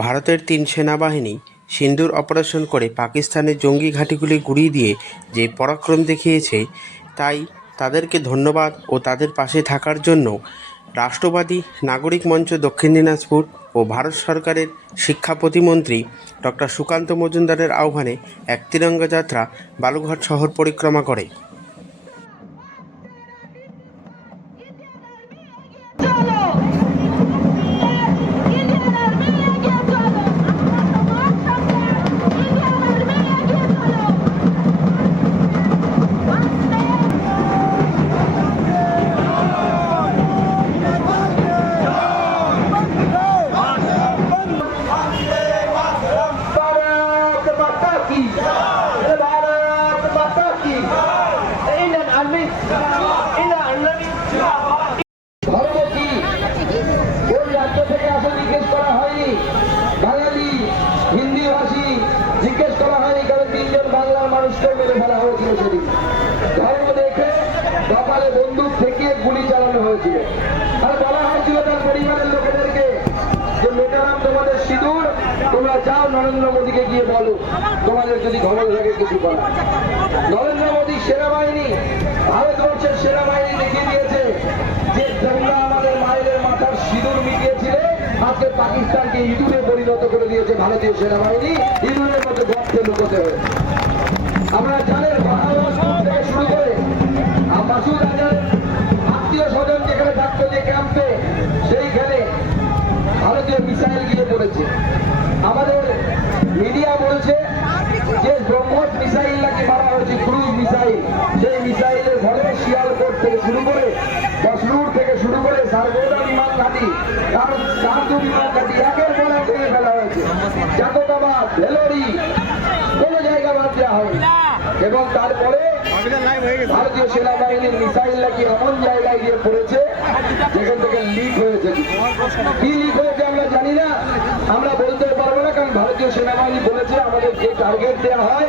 ভারতের ৩ সেনাবাহিনী সিন্দুর অপারেশন করে পাকিস্তানের জঙ্গি ঘাঁটিগুলি গুঁড়িয়ে দিয়ে যে পরাক্রম দেখিয়েছে, তাই তাদেরকে ধন্যবাদ ও তাদের পাশে থাকার জন্য রাষ্ট্রবাদী নাগরিক মঞ্চ দক্ষিণ দিনাজপুর ও ভারত সরকারের শিক্ষা প্রতিমন্ত্রী ডক্টর সুকান্ত মজুমদারের আহ্বানে এক তিরঙ্গা যাত্রা বালুরঘাট শহর পরিক্রমা করে। জিজ্ঞেস করা হয়নি, কারণ 3 জন বাংলার মানুষকে মেরে ফেলা হয়েছিল সেদিন। ধর্ম দেখে কপালে বন্দুক থেকে গুলি চালানো হয়েছিল। আর বলা হয়েছিল তার পরিবারের লোকেদেরকে যে মেটারাম তোমাদের সিঁদুর, তোমরা যাও নরেন্দ্র মোদীকে গিয়ে বলো তোমাদের যদি ক্ষমতা থাকে কিছু করা। নরেন্দ্র মোদী সেনাবাহিনী, ভারতবর্ষের সেনাবাহিনী দেখিয়ে দিয়েছে যে তোমরা আমাদের মায়ের মাথার সিঁদুর মিটিয়েছিলে, আজকে পাকিস্তানকে ইঁদুরে পরিণত করে দিয়েছে ভারতীয় সেনাবাহিনী। ইঁদুরের মধ্যে গর্তে লুকোতে হয়েছে। আপনারা জানেন থেকে শুরু করে মাসুদ আজহার আত্মীয় স্বজন যেখানে থাকতো যে ক্যাম্পে, সেইখানে ভারতীয় মিসাইল গিয়ে পড়েছে। আমাদের মিডিয়া বলছে যে ব্রহ্মস মিসাইল নাকি মারা হয়েছে, ক্রুজ মিসাইল। সেই মিসাইলের ফলে শিয়ালকোট থেকে শুরু করে বসলুর থেকে শুরু করে সারগোদা বিমান ঘাঁটি, কার্দু বিমান ঘাঁটি একের পর এক ভেঙে ফেলা হয়েছে। জাকতাবাদ, ভেলোরি, কোন জায়গা বাদ দেওয়া হয়নি। এবং তারপরে ভারতীয় সেনাবাহিনীর মিসাইল নাকি এমন জায়গায় গিয়ে পড়েছে যেখান থেকে লিক হয়েছে। কি লিক হয়েছে আমরা জানি না, আমরা বলতে পারবো না, কারণ ভারতীয় সেনাবাহিনী বলেছে আমাদের যে টার্গেট দেওয়া হয়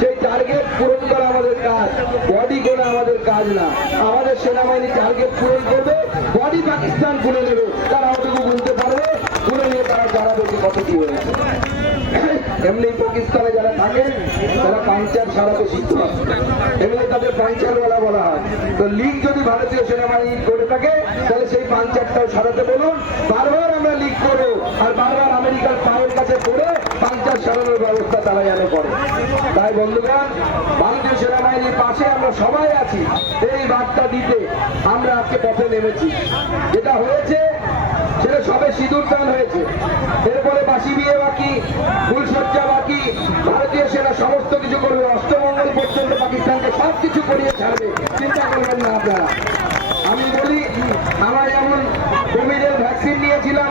সেই টার্গেট পূরণ করা আমাদের কাজ, বডি করা আমাদের কাজ না। আমাদের সেনাবাহিনী টার্গেট পূরণ করবে, বডি পাকিস্তান খুলে নেবে, তারা ওটুকু বলতে পারবে, খুলে নিয়ে তারা জানাবে কত কি হয়েছে। এমনি পাকিস্তানে যারা থাকেন তারা পাঞ্চার সারাতে শিখতে পারে, এমনি তাদের পাঞ্চারওয়ালা বলা হয়। তো লিগ যদি ভারতীয় সেনাবাহিনী করে থাকে তাহলে সেই পাঞ্চারটাও সারাতে বলুন। বারবার আমরা লিগ করবো আর বারবার আমেরিকার পায়ের কাছে পড়ে পাঞ্চার সারানোর ব্যবস্থা তারা যেন করে। তাই বন্ধুগণ, ভারতীয় সেনাবাহিনীর পাশে আমরা সবাই আছি, এই বার্তা দিতে আমরা আজকে পথে নেমেছি। যেটা হয়েছে সেটা সবে সিঁদুর দান হয়েছে, এরপরে বাসি বিয়ে বাকি, ফুলসজ্জা বাকি। ভারতীয় সেনা সমস্ত কিছু করবে, অষ্টমঙ্গল পর্যন্ত পাকিস্তানকে সবকিছু করিয়ে ছাড়বে, চিন্তা করবেন না আপনারা। আমি বলি, আমরা যেমন কোভিডের ভ্যাকসিন নিয়েছিলাম,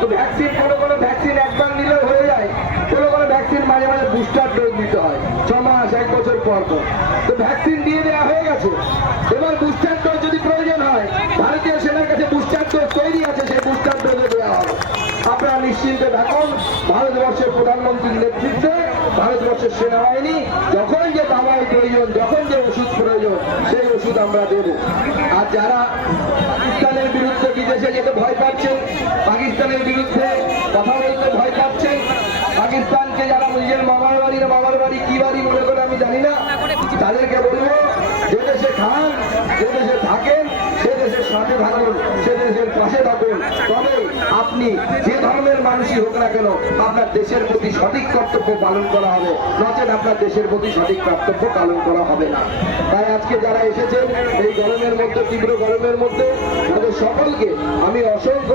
তো ভ্যাকসিন কোনো ভ্যাকসিন একবার নিলেও হয়ে যায়, কোনো ভ্যাকসিন মাঝে মাঝে বুস্টার ডোজ দিতে হয় 6 মাস 1 বছর পর পর। তো ভ্যাকসিন দিয়ে দেওয়া হয়ে গেছে, এবার বুস্টার ডোজ যদি প্রয়োজন হয়, ভারতীয় সেনার কাছে বুস্টার ডোজ তৈরি আছে, সেই বুস্টার ডোজে দেওয়া হবে। আপনারা নিশ্চিন্তে থাকুন, ভারতবর্ষের প্রধানমন্ত্রীর নেতৃত্বে ভারতবর্ষের সেনাবাহিনী যখন যে দাওয়াই প্রয়োজন, যখন যে ওষুধ প্রয়োজন, সেই ওষুধ আমরা দেব। আর যারা পাকিস্তানের বিরুদ্ধে বিদেশে যেতে ভয় পাচ্ছেন, পাকিস্তানের বিরুদ্ধে কথা বলতে ভয় পাচ্ছেন, পাকিস্তানকে যারা নিজের মামার বাড়ি না বাবার বাড়ি কি বাড়ি মনে করে আমি জানি না, তাদেরকে বলবো যে দেশে খান, যে দেশে থাকেন, সে দেশের সাথে থাকুন, সে দেশের পাশে থাকুন। তবে আপনি যে ধর্মের মানুষই হোক না কেন, আপনার দেশের প্রতি সঠিক কর্তব্য পালন করা হবে, নচেত আপনার দেশের প্রতি সঠিক কর্তব্য পালন করা হবে না। তাই আজকে যারা এসেছেন এই গরমের মধ্যে, তীব্র গরমের মধ্যে, তাদের সকলকে আমি অসংখ্য